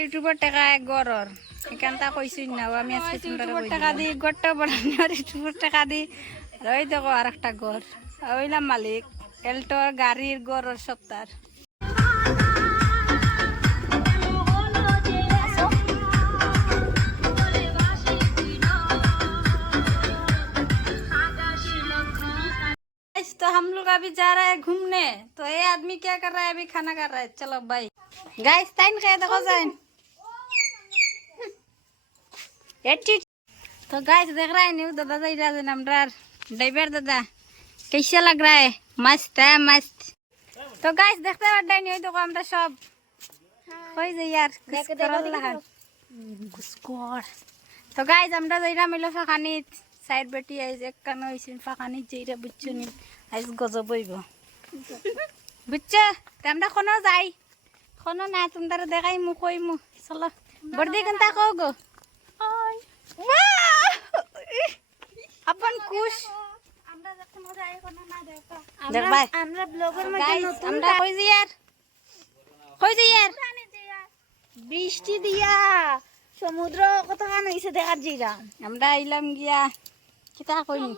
ইউটিউবের টাকা এক গড়র এখানটা কইছি না আমি আজকে ইউটিউবের টাকা দি গড়টা বানানি আর ইউটিউবের টাকা দি আর ওই দেখো আর একটা গড় ওইলাম মালিক এলটোর গাড়ির গড়র সপ্তাহ गाइस, तो हम लोग अभी जा रहे हैं घूमने तो ये आदमी क्या कर रहा है अभी खाना कर रहा है चलो भाई गाइस टाइम खाए देखो जाइन तो गाइस देख रहा है न्यू दादा जाई रहा है नमरार ड्राइवर दादा कैसा लग रहा है मस्त है मस्त तो गाइस देखते हैं अड्डा नहीं तो আমরা সব কই যাই আর কুসকর তো গাইস আমরা যাইরা মিলো ফাখানিত সাইড বেটি আইজ এক কানো হইছিন ফাখানিত যাইরা বুঝছনি আইজ গজব হইব বুঝছ তে আমরা কোনো যাই কোনো না তোমরা দেখাই মু কই মু চলো বর্দি কেনতা কও গো আপন কুশ। আমরা ব্লগের গাইস আমরা কই যাই আর যাই বৃষ্টি দিয়া সমুদ্র কতখান হইছে দেখার আমরা আইলাম গিয়া কিতা কইনি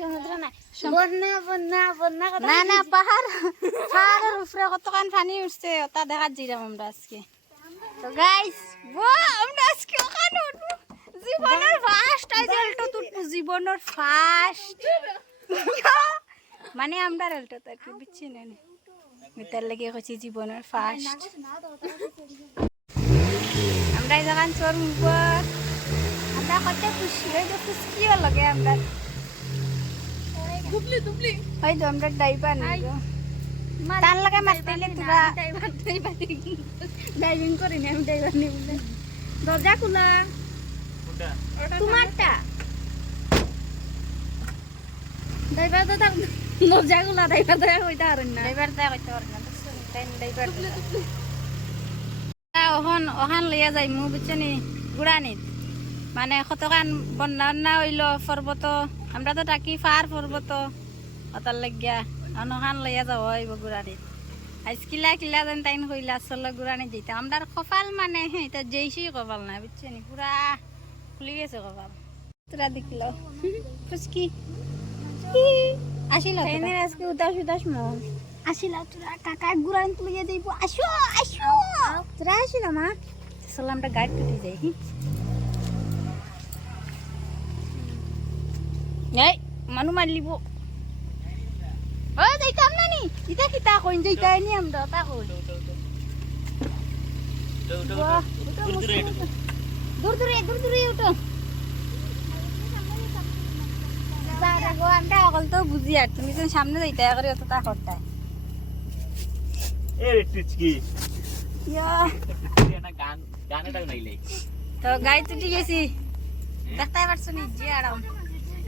সমুদ্র নাই। বন্যা বন্যা বন্যা না না পাহাড় পাহাড়ের উপরে কতখান পানি উঠছে ওটা দেখার জিরাম আমরা আজকে। তো গাইস আমরা আজকে ওখানে উঠবো। জীবনের ফার্স্ট আজ এলটো তুটবো জীবনের ফার্স্ট মানে আমরা এলটো তো আর কি বুঝছি না মিটার লেগে কইছি জীবনের ফার্স্ট আমরা জায়গান চোর মুখর আমরা কত খুশি। হয়ে খুশকিও লাগে আমরা? ওই তো আমরা ড্রাইভার নেই গো। তার লাগে মারতে হলে তোরা ড্রাইভিং করি না আমি ড্রাইভার নেই বলে। দরজা খোলা। তোমারটা? তো তো কইতে পারেন না। কইতে না লইয়া যাই মু গুড়ানিত মানে কতখান বন্যা না হইল পর্বত আমরা তো টাকি ফার পর্বত ওটার লাগিয়া। ওখান লইয়া যাব হইব গুড়ানিত আজ কিলা কিলা যেন তাইন কইলা চলো গুড়ানিত যেতে আমরা কপাল মানে হ্যাঁ এটা যেইসি কপাল না বুঝছ নি পুরা খুলি গেছে কপাল তোরা দেখল। ফুচকি। আসিল তোরা? ট্রেনের আজকে উদাস উদাস মন। আসিল তোরা। কাকা গুড়ান তুলিয়ে দিব আসো আসো। তোরা আসিল মা? চলো আমরা গাড়ি টুটি যাই হি। এই মানু মারলিব ও যাইতাম না নি। ইতা কি তা কইন? যাইতাই নি আমরা তা কই? বাহ, উঠো, উঠো, উঠো। দূর দূরে দূর দূরে উঠো। আমরা অকল তো বুঝি আর তুমি তো সামনে যাইতে করে অত তা করতাই এ টিচকি। ইয়া। গান গানেটা নাইলে তো দেখতে পারছ নি? যে আরাম।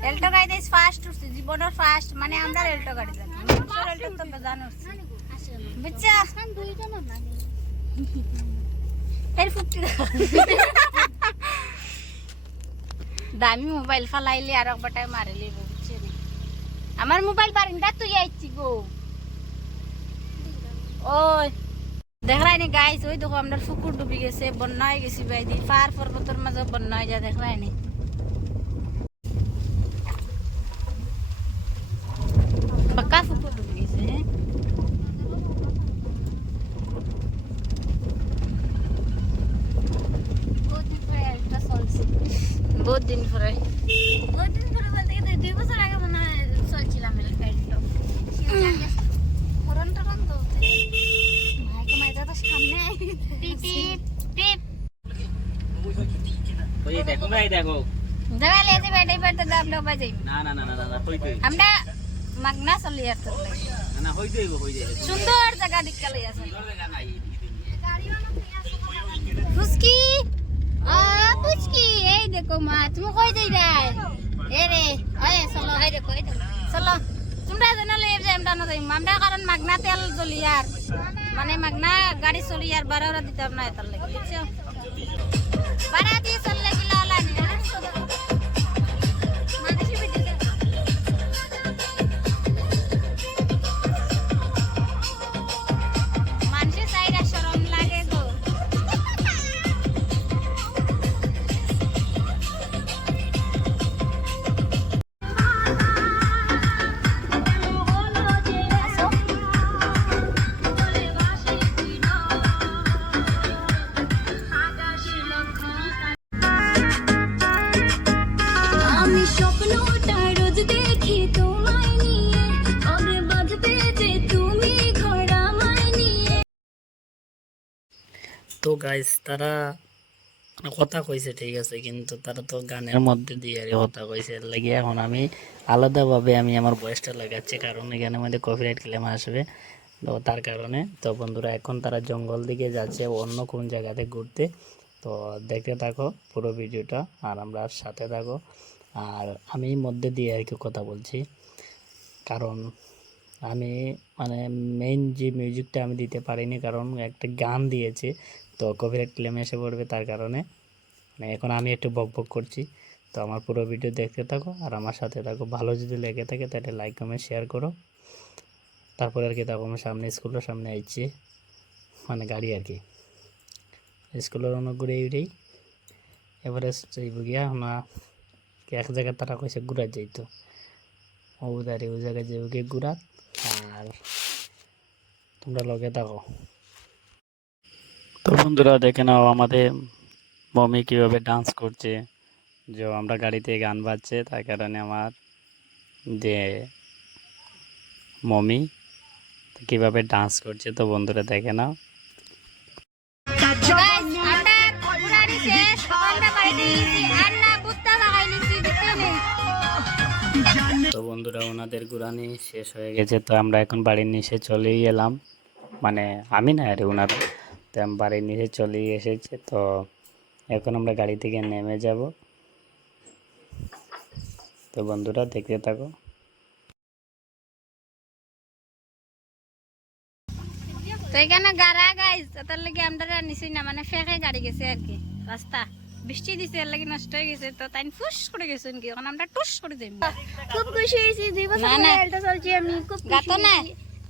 এল্টো গাড়ি দিস ফাস্ট উঠছে জীবনের ফাস্ট মানে আমরা এল্টো গাড়ি জানি মানুষের তো বেজান উঠছে। বুঝছা? এর ফুটি দেখো। দামি মোবাইল ফালাইলে আর একবারটাই মারিলে বুঝছে আমার মোবাইল বারিন্দা তুই আইছি গো। ওই দেখলাই নি গাইস ওই দেখো আমরা ফুকুর ডুবি গেছে, বন্যা হয়ে গেছি বাইদি পার পর্বতের মাঝে বন্যা হয়ে যায় দেখলাই নি পাক্কা পুকুর ডুবি গেছে হ্যাঁ বহুত দিন পরে। কদিন ধরে বলতে গেলে দুই বছর আগে মনে হয় চলছিলাম হরন টরন তো। ভাইকে মাইজা তো সামনে টিপ টিপ ওই দেখো ভাই দেখো। দেওয়া লেছে বেটাই বেটা দাম লো বাজাই না না না না না হইতে আমরা মাগনা চলি আর লাগে। না না হইতে হইতে সুন্দর জায়গা দিকে লই আছে নাই। ফুসকি ফুসকি এই দেখো মা তুমি কই যাই রে এ রে আয় চলো। এই দেখো এই দেখো। চলো। তোমরা জানালে এই যে আমরা না যাই আমরা কারণ মাগনা তেল জ্বলি আর মানে মাগনা গাড়ি চলি আর বারোরা দিতে না এতার লাগে বারা দিয়ে চললে গিলা গাইস তারা মানে কথা কইছে ঠিক আছে কিন্তু তারা তো গানের মধ্যে দিয়ে আর কি কথা কইছে। এর লাগি এখন আমি আলাদাভাবে আমি আমার ভয়েসটা লাগাচ্ছি কারণ এখানে মধ্যে কপিরাইট ক্লেম আসবে। তো তার কারণে তো বন্ধুরা এখন তারা জঙ্গল দিকে যাচ্ছে অন্য কোন জায়গাতে ঘুরতে। তো দেখতে থাকো পুরো ভিডিওটা আর আমরা সাথে থাকো। আর আমি মধ্যে দিয়ে আর কি কথা বলছি। কারণ আমি মানে মেইন যে মিউজিকটা আমি দিতে পারিনি কারণ একটা গান দিয়েছে। তো কপিরাইট ক্লেম এসে পড়বে তার কারণে। মানে এখন আমি একটু বক বক করছি। তো আমার পুরো ভিডিও দেখতে থাকো আর আমার সাথে থাকো। ভালো যদি লেগে থাকে তাহলে লাইক কমেন্ট শেয়ার করো। তারপরে আর কি তারপর আমার সামনে স্কুলের সামনে আইছে। মানে গাড়ি আর কি। স্কুলের অনেক ঘুরে উড়েই এবারে যাইব গিয়া, না এক জায়গায় তারা কইছে ঘুরা যাইতো। ও দাঁড়ি ওই জায়গায় যাইব গিয়ে ঘুরাত আর তোমরা লগে থাকো। তো বন্ধুরা দেখে নাও আমাদের মমি কীভাবে ডান্স করছে। যে আমরা গাড়িতে গান বাজছে তার কারণে আমার যে মমি কীভাবে ডান্স করছে তো বন্ধুরা দেখে নাও। তো বন্ধুরা ওনাদের ঘুরানি শেষ হয়ে গেছে তো আমরা এখন বাড়ির নিচে চলেই এলাম। মানে আমি না আরে ওনারা। তো আমি বাড়ির নিচে চলেই এসেছে তো এখন আমরা গাড়ি থেকে নেমে যাব। তো বন্ধুরা দেখতে থাকো। তো এখানে গাড়া গাইজ তার লাগে আমরা নিছি না মানে ফেকে গাড়ি গেছে আর কি রাস্তা। বৃষ্টি দিছে এর লাগি নষ্ট হয়ে গেছে তো তাই ফুস করে গেছে কি এখন আমরা টুস করে দিই খুব খুশি হয়েছি দুই বছর চলছি আমি খুব গাতো না।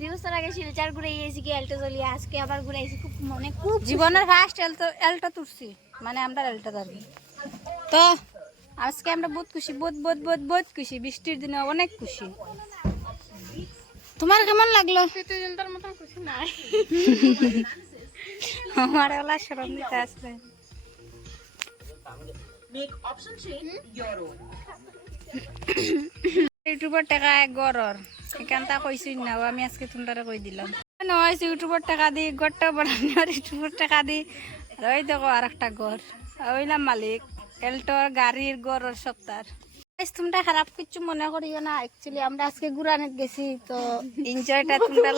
দুই বছর আগে শিলচার ঘুরে গিয়েছি কি এলটো চলি আজকে আবার ঘুরে ঘুরাইছি খুব মনে খুব জীবনের ফার্স্ট এলটো এলটো তুলছি মানে আমরা এলটো কি তো আজকে আমরা বহুত খুশি বহুত বহুত বহুত বহুত খুশি। বৃষ্টির দিনে অনেক খুশি। তোমার কেমন লাগল? আমার ওলা সরম দিতে আসলে ইউটিউবের টাকা এক গড়র এখানটা কইছি না আমি আজকে তোমরা কই দিলাম। নয় ইউটিউবের টাকা দি গড়টা বানানোর ইউটিউবের টাকা দি। আর ওই দেখো আর একটা গড় ওইলাম মালিক, এলটোর গাড়ির গড়র সপ্তাহ তোমরা খারাপ কিছু মনে করিও না অ্যাকচুয়ালি আমরা আজকে গুরানের গেছি, তো এনজয়টা তোমরা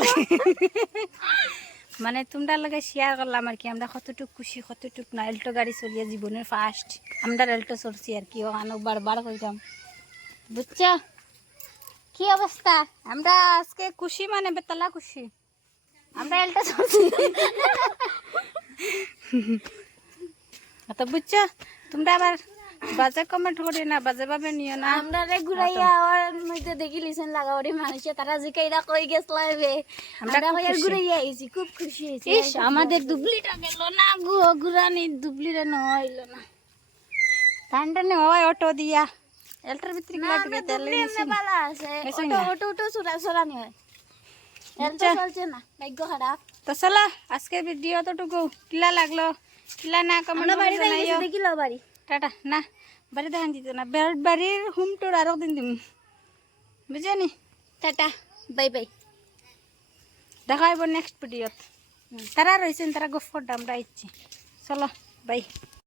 মানে তোমরা লগে শেয়ার করলাম আর কি, আমরা কতটুক খুশি, কতটুক না, এল্টো গাড়ি চলিয়ে জীবনের ফার্স্ট আমরা এল্টো চলছি আর কি, ওখানে বারবার কইতাম। বুঝছ? কি অবস্থা? আমরা আজকে খুশি মানে বেতলা খুশি। আমরা এল্টো চলছি তো বুঝছ? তোমরা আবার বাজে কমেন্ট করি না বাজে ভাবে নিও না। আমরা রে ঘুরাইয়া আর মধ্যে দেখি লিসেন লাগাওয়ারি মানুষে তারা জিকাইরা কই গেছলাবে আমরা আমরা খুশি। ঘুরাইয়া আইছি খুব খুশি হইছি ইস আমাদের দুবলিটা গেল না গো গুরানি দুবলিটা ন হইল না। ঠান্ডা নে হয় অটো দিয়া। এলটার ভিতরে গেলা দিবে তেল নিছি পালা আছে। অটো না। অটো অটো সুরা সরানি হয় এলটো চলছে না ভাগ্য খারাপ। তো চলো আজকে ভিডিও তোটুকু কিলা লাগল। কিলা না আমরা বাড়ি যাই জানাইও। বাড়ি। টাটা না বাড়ি দেখান দিত না। বেড় বাড়ির হোম টুর আরও দিন দিম। বুঝলি টাটা। Bye bye. দেখা হইব নেক্সট ভিডিওত তারা রয়েছেন তারা গফর আমরা ইচ্ছি চলো বাই।